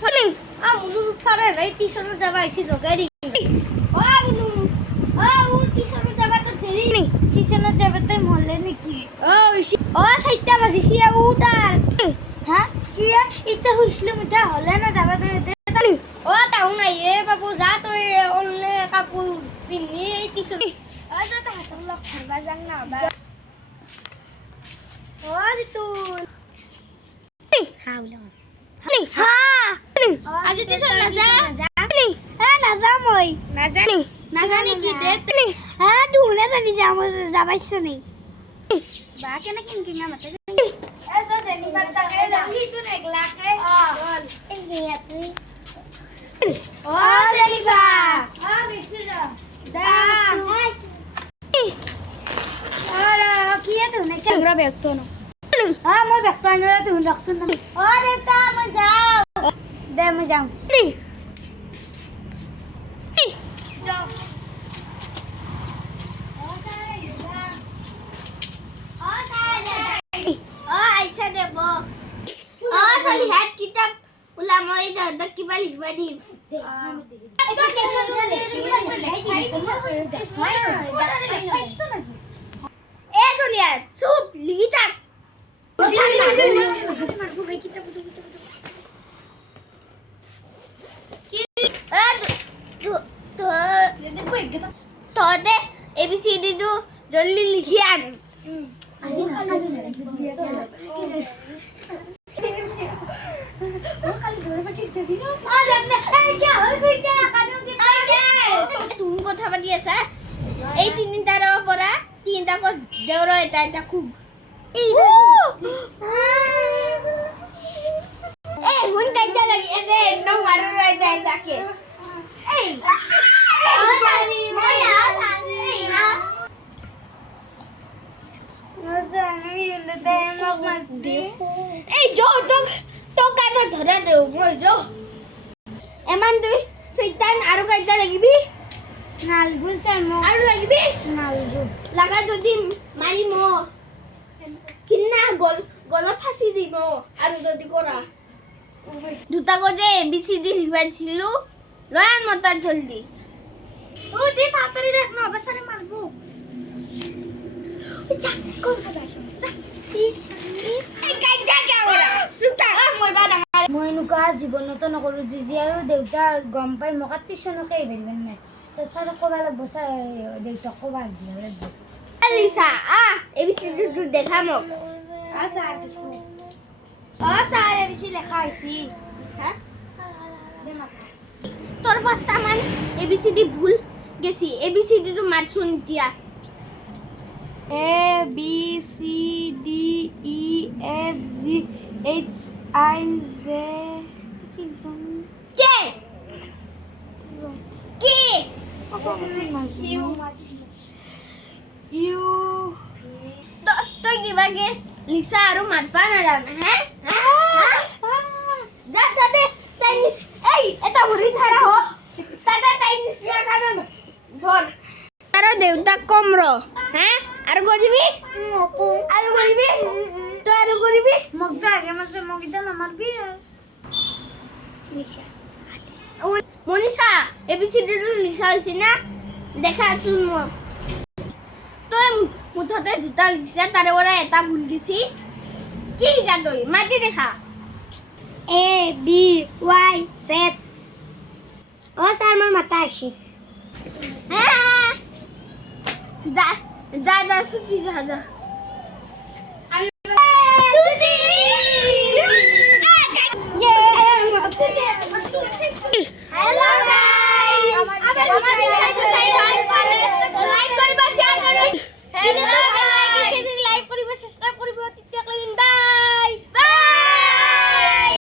ফালে মুনুর ফারে নাই টিউশন যাবা আইছি জগাই দি ও মুনু ও টিউশন যাবা তো দেরি নেই টিউশন যাবে তাই মরলে নাকি ও 7টা বাজিছি উঠার হ্যাঁ কি ইতে হুইছলে মুটা হলে না যাবা তুমি চলি ও তাও নাই এ বাবু যা তুই অনলে কাপড় পিন্নি টিউশন ও যা তা হাত লক খাবা যাং না বা ও তুই খাওলা হ্যাঁ আজি টিউশন না যা হ্যাঁ না যা মই না জানি কি দে হ্যাঁ ঢুলে জানি যাবাইছো নেই বা কেন কিন না মতে এসো সে নিবাত তাকে যাবি তুই একলা কে বল এই নিয়া তুই ও দেলিবা বেশি যা দা আরে কি এত নাই সংগ্রহ ব্যক্ত ন হ্যাঁ মই ব্যক্ত আনরা তুই রাখছন না ও দেতা মই যাও দে মই যাও যাও আইছা দেব চলি হাত কিতাপ ওলা মই দাদা কিবা লিখবা দিম এটা সেশন চলে এ চলিয়া চুপ লিখি থাক তো দে এবিসিডি তো জলদি লিখি আন আজি খানা ও খালি ঘরে পাটি যাবি না আ জানে এই কি হল কইতা কানু কি পাইছে তুমি কথা বাদি আছে এই তিনটার পরা তিনটা কো দেওর এটা খুব এই হুন কাইতা লাগি এ যে ন মারু রইতা তাকে এই জানি মায়া জানি না নজানি দে মক মাসি এই জো তো কানো ধরা দেও মই জো এমান তুই শয়তান আরো কাইতা লাগিবি নালগু সামো আরো লাগিবি নালগু লাগা যদি মারি মো কিন্না গল ফাসি দিব আরো যদি করা দুটা গজে এবিসিডি লিখবাইছিল লয়ান মতা জলদি ও দে তাড়াতাড়ি দেখ না অবসরে মারবো যা কোন সা যাইছ যা ইস এই কাইটা কে ওরা সুটা মই বাডা মই নুকা জীবনত নকৰো জুজি আৰু দেউতা গম পাই মকাতি সনকে বেলবেন নাই তো সারা কোবা লাগব দেউতা কোবা গিয়ে আলিসা এবিসিডি তো দেখামক আশা কিছু আশা এবিসিডি লেখা আইছি হ্যাঁ দে মাথা তোর পাঁচটা মান এবিসিডি ভুল গেছি এবিসিডি তো মাত শুন দিয়া A B C D E F G H I J K U তো কিবাকে লিখা আৰু মাতবা নাজানে হ্যাঁ যা তাতে চাইনিজ এই এটা ভৰি ধৰা হ তাতে চাইনিজ না কাৰণ ধৰ আৰু দেউতা কম ৰ হ্যাঁ আৰু কৰিবি আৰু কৰিবি তো আৰু কৰিবি মোক তো আগে মাসে মোক ইটা নামারবি নিশা মনিষা এবিসিডি লিখা হইছে না দেখা শুন মোক তো মুঠতে দুটা লিখছে তারে ওরা এটা ভুল গেছি কি লিখা তুই মাটি দেখা A B Y Z ও স্যার আমার মাথা আসি হ্যাঁ যা যা যা সুতি যা যা